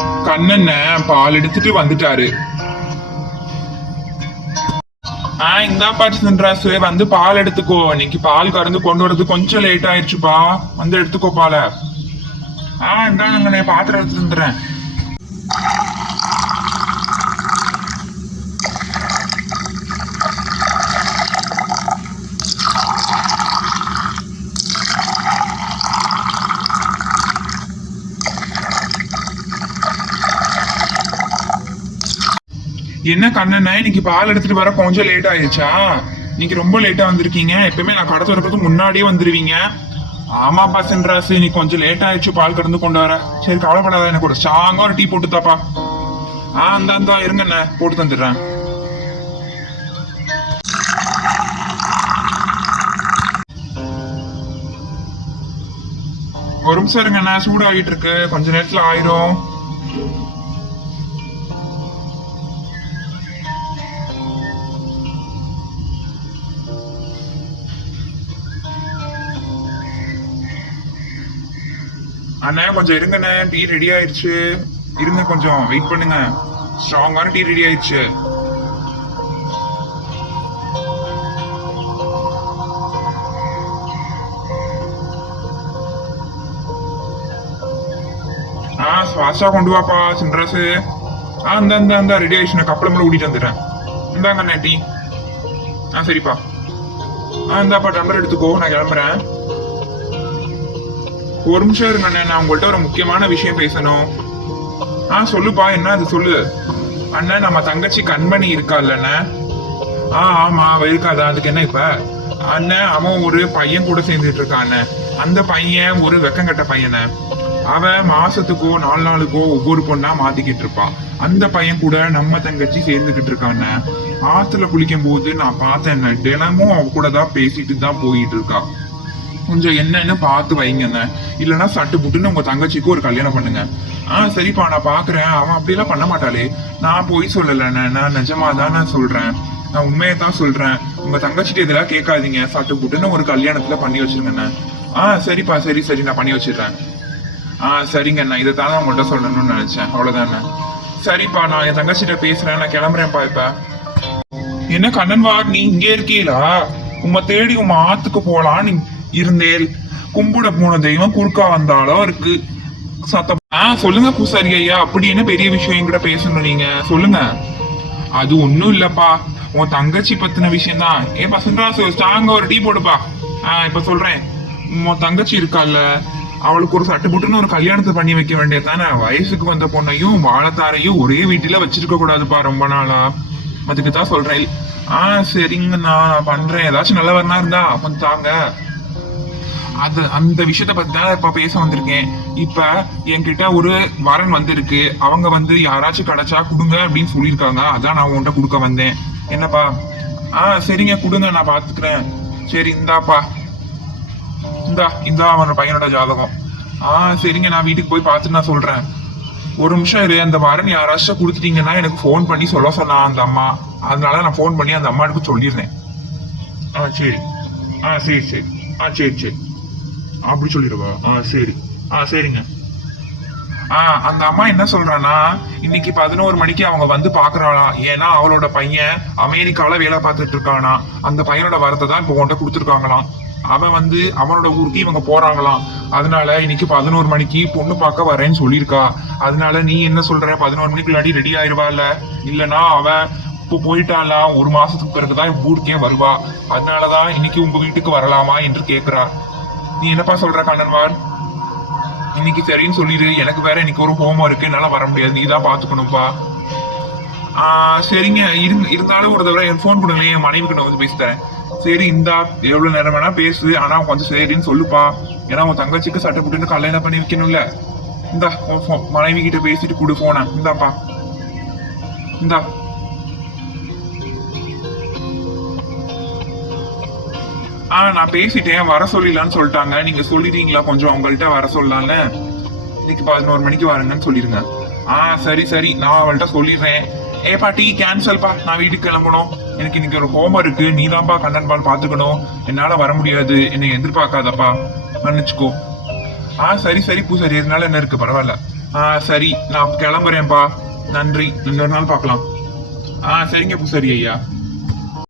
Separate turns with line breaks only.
கண்ணண்ண பால் எடுத்துட்டு வந்துட்டாரு. ஆஹ் இந்தாப்பா சிந்தராசு வந்து பால் எடுத்துக்கோ. இன்னைக்கு பால் கறந்து கொண்டு வரது கொஞ்சம் லேட் ஆயிடுச்சுப்பா. வந்து எடுத்துக்கோ பால. ஆஹ் இந்தாங்கண்ணே பாத்திரம் எடுத்து தந்துடுறேன் என்ன கண்ணண்ணா இன்னைக்கு பால் எடுத்துட்டு வர கொஞ்சம் லேட் ஆயிடுச்சா? இன்னைக்கு ரொம்ப லேட்டா வந்திருக்கீங்க. எப்பவுமே நான் கடை திறக்கிறதுக்கு முன்னாடியே வந்துருவீங்க. ஆமாப்பா சென்றாசு இன்னைக்கு கொஞ்சம் லேட் ஆயிடுச்சு பால் கடந்து கொண்டு வர. சரி கவலைப்படாத எனக்கு ஒரு ஸ்ட்ராங்கா ஒரு டீ போட்டு தாப்பா. ஆ அந்த அந்த இருங்கண்ணே போட்டு தந்துடுறேன். ஒரு நிமிஷம் இருங்கண்ணா சூடாகிட்டு இருக்கு. கொஞ்ச நேரத்துல ஆயிரும். அண்ணா கொஞ்சம் இருங்கண்ணே. டீ ரெடி ஆயிடுச்சு இருங்க கொஞ்சம். வெயிட் பண்ணுங்க. ஸ்ட்ராங்கான டீ ரெடி ஆயிடுச்சு ஆ ஃபாஸ்டா கொண்டு வாப்பா சின்ரஸு ஆ இந்த இந்த இந்த ரெடி ஆயிடுச்சு நான் மட்டும் ஊட்டிட்டு வந்துடுறேன். இந்தாங்க அண்ணா டீ. ஆ சரிப்பா. ஆ இந்தாப்பா டம்ளர் எடுத்துக்கோ. நான் கிளம்புறேன். ஒரு நிமிஷம் இருங்க அண்ணன் நான் உங்கள்கிட்ட ஒரு முக்கியமான விஷயம் பேசணும். ஆ சொல்லுப்பா என்ன அது சொல்லு. அண்ணன் நம்ம தங்கச்சி கண்மணி இருக்கா அண்ணே? ஆ ஆமா அவ இருக்காதா அதுக்கு என்ன இப்ப? அண்ணன் அவன் ஒரு பையன் கூட சேர்ந்துட்டு இருக்கான் அந்த பையன் ஒரு வெக்கங்கட்ட பையனை. அவன் மாசத்துக்கோ நாலு நாளுக்கோ ஒவ்வொரு பொண்ணா மாத்திக்கிட்டு இருப்பான் அந்த பையன் கூட நம்ம தங்கச்சி சேர்ந்துகிட்டு இருக்கான் ஆத்துல குளிக்கும் போது நான் பார்த்தேன் தினமும் அவ கூட தான் பேசிட்டு தான் போயிட்டு இருக்கான் கொஞ்சம் என்னன்னு பார்த்து வைங்கண்ணே. இல்லைன்னா சட்டு புட்டுன்னு உங்க தங்கச்சிக்கு ஒரு கல்யாணம் பண்ணுங்க. ஆ சரிப்பா நான் பாக்குறேன் அவன் அப்படிலாம் பண்ண மாட்டாளே. நான் போய் சொல்லலைண்ணே. நான் நிஜமா தான் நான் சொல்றேன். நான் உண்மையை தான் சொல்றேன். உங்க தங்கச்சிட்டு இதெல்லாம் கேட்காதீங்க. சட்டு புட்டுன்னு ஒரு கல்யாணத்துல பண்ணி வச்சிருங்கண்ணே. ஆ சரிப்பா சரி சரி நான் பண்ணி வச்சிடுறேன். ஆ சரிங்கண்ணா. இதை தான் உங்கள்கிட்ட சொல்லணும்னு நினைச்சேன். அவ்வளோதாண்ணே சரிப்பா நான் என் தங்கச்சிட்ட பேசுறேன். நான் கிளம்புறேன்ப்பா இப்ப. என்ன கண்ணன்வார் நீ இங்கே இருக்கீங்களா உம்மை தேடி உம்ம ஆத்துக்கு போலான்னு இருந்தேல் கும்பிட போன தெய்வம் குறுக்கா வந்தாலும் இருக்கு சத்தம். ஆ சொல்லுங்க பூசாரி ஐயா அப்படி என்ன பெரிய விஷயம் என்கிட்ட பேசணும் நீங்க? சொல்லுங்க. அது ஒண்ணும் இல்லப்பா. உன் தங்கச்சி பத்தின விஷயம் தான் ஏ பசங்கராசு ஸ்ட்ராங்க ஒரு டீ போடுப்பா. ஆ இப்ப சொல்றேன். உன் தங்கச்சி இருக்கால்ல அவளுக்கு ஒரு சட்டு புட்டுன்னு ஒரு கல்யாணத்தை பண்ணி வைக்க வேண்டியது தானே வயசுக்கு வந்த பொண்ணையும் வாழத்தாரையும் ஒரே வீட்டில வச்சிருக்க கூடாதுப்பா ரொம்ப நாளா. அதுக்கு தான் சொல்றேன். ஆ சரிங்க நான் பண்றேன். ஏதாச்சும் நல்லவரனா இருந்தா அப்போ தாங்க. அது அந்த விஷயத்த பத்தி தான் இப்ப பேச வந்திருக்கேன். இப்ப என்கிட்ட ஒரு வரன் வந்திருக்கு. அவங்க வந்து யாராச்சும் கிடைச்சா கொடுங்க அப்படின்னு சொல்லியிருக்காங்க. அதான் நான் உன்கிட்ட கொடுக்க வந்தேன். என்னப்பா? ஆ சரிங்க கொடுங்க நான் பாத்துக்கிறேன் சரி இந்தாப்பா. இந்தா இந்தா அவனோட பையனோட ஜாதகம். ஆ சரிங்க நான் வீட்டுக்கு போய் பார்த்துட்டு நான் சொல்றேன். ஒரு நிமிஷம் இரு அந்த வரன் யாராச்சும் கொடுத்துட்டீங்கன்னா எனக்கு ஃபோன் பண்ணி சொல்ல சொன்னா அந்த அம்மா. அதனால நான் ஃபோன் பண்ணி அந்த அம்மாவுக்கு சொல்லிடுறேன். ஆ சரி. ஆ சரி சரி. ஆ சரி சரி. அப்படி சொல்லிடுவா. ஆ சரி. ஆ சரிங்க. ஆ அந்த அம்மா என்ன சொல்றானா இன்னைக்கு பதினோரு மணிக்கு அவங்க வந்து பாக்குறாளா ஏன்னா அவளோட பையன் அமெரிக்கால வேலை பார்த்துட்டு இருக்கானா? அந்த பையனோட வரத்தை தான் இப்போ உன்கிட்ட கொடுத்துருக்காங்களாம். அவன் வந்து அவனோட ஊருக்கு இவங்க போறாங்களாம். அதனால இன்னைக்கு பதினோரு மணிக்கு பொண்ணு பார்க்க வரேன்னு சொல்லியிருக்கா. அதனால நீ என்ன சொல்ற? பதினோரு மணிக்குள்ளாடி ரெடி ஆயிருவாள்ல இல்லனா அவன் இப்போ போயிட்டாளா ஒரு மாசத்துக்கு பிறகுதான் ஊருக்கே வருவா. அதனாலதான் இன்னைக்கு உங்க வீட்டுக்கு வரலாமா என்று கேக்குறா. நீ என்னப்பா சொல்ற கண்ணன்வார் இன்னைக்கு சரின்னு சொல்லிடு. எனக்கு வேற இன்னைக்கு ஒரு ஹோம் இருக்கு. என்னால வர முடியாது. நீ தான் பாத்துக்கணும்ப்பா சரிங்க. இருங்க இருந்தாலும் ஒரு தடவை என் ஃபோன் கொடுங்களேன். என் மனைவி கிட்ட வந்து பேசித்தரேன். சரி இந்தா எவ்வளோ நேரம் வேணா பேசு. ஆனால் கொஞ்சம் சரின்னு சொல்லுப்பா. ஏன்னா உன் தங்கச்சிக்கு சட்டை புட்டுன்னு கல்யாணம் பண்ணி வைக்கணும்ல. இந்தா உன் ஃபோன் மனைவி கிட்ட பேசிட்டு கொடு ஃபோனை இந்தாப்பா. இந்தா. ஆ நான் பேசிட்டேன். வர சொல்லிடலான்னு சொல்லிட்டாங்க. நீங்க சொல்லிடுறீங்களா கொஞ்சம் அவங்கள்ட்ட வர சொல்லலாம்ல? இன்னைக்கு பதினோரு மணிக்கு வரங்கன்னு சொல்லிருங்க ஆ சரி சரி. நான் அவள்கிட்ட சொல்லிடுறேன். ஏ பாட்டி கேன்சல்ப்பா நான் வீட்டுக்கு கிளம்பணும். எனக்கு இன்னைக்கு ஒரு ஹோம் இருக்கு. நீ தான்ப்பா கண்ணன் பால் பாத்துக்கணும் என்னால வர முடியாது. என்னை எதிர்பார்க்காதப்பா. மன்னிச்சுக்கோ. ஆ சரி சரி பூசாரி இதனால என்ன இருக்கு? பரவாயில்ல. ஆ சரி. நான் கிளம்புறேன்ப்பா. நன்றி. இன்னொரு நாள் பார்க்கலாம். ஆ சரிங்க பூசாரி ஐயா.